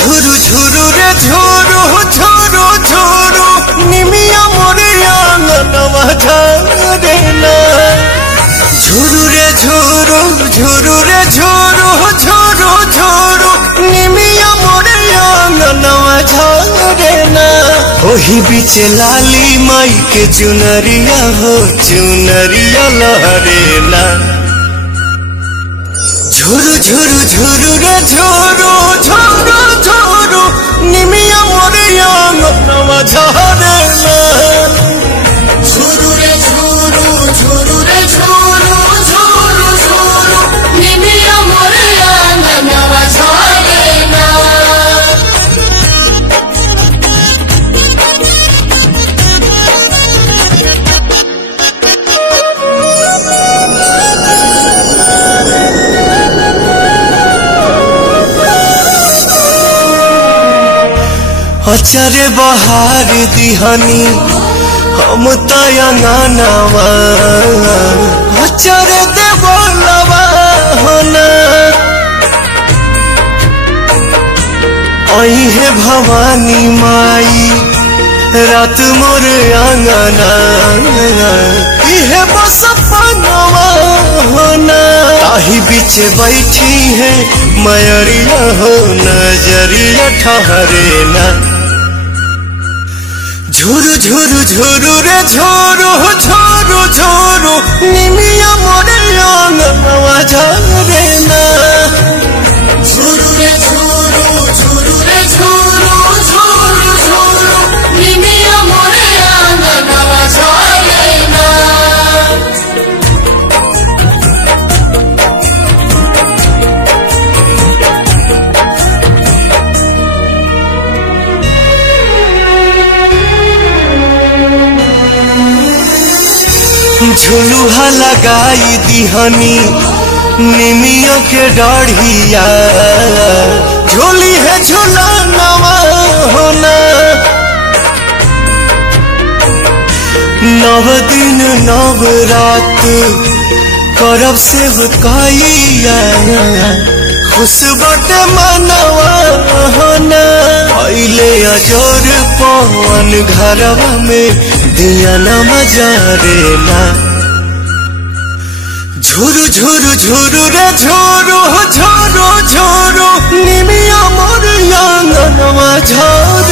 झुरु झुरु रे झुरु झुरु झुरु निमिया मोरे आंगनवा झारे ना। झुरु रे झुरु झुरु रे झुरु झुरु झुरु निमिया मोरे आंगनवा झारे ना। ओही बीच लाली माई के चुनरिया हो चुनरिया लहरे ना। झुरु झुरु झुरु रे झुरु झुरु झुरु निमिया मोरे आंगनवा झारे ना। झुरु रे झुरु झुरु रे झुरु झुरु झुरु निमिया मोरे आंगनवा झारे ना। अचरे बहार दिहनी हम तयंगनवा अचरे देवलवा होना। आई है भवानी माई रात मोर आंगना इहे बस पनवा होना। ताही बीच बैठी है मयरिया हो नजरिया ठहरे ना। झुरु झुरु झुरु रे झुरु झुरु झुरु निमिया मोरे आंगनवा झारे ना। झुरु रे झुरु झुरु रे झुरु झुरु झुरु निमिया मोरे आंगनवा झारे ना। झुलुहा लगाई दिहनी निमिया के डाढ़िया झोली है झुलनवा होना। नव दिन नव रात करब सेवकाइया खुश बटे मनवा होना। पहले अजोर पवन घरवा में दिया न मजारे ना। झुरु झुरु झुरु रे झुरु झुरु झुरु निमिया मोर आंगनवा झारे।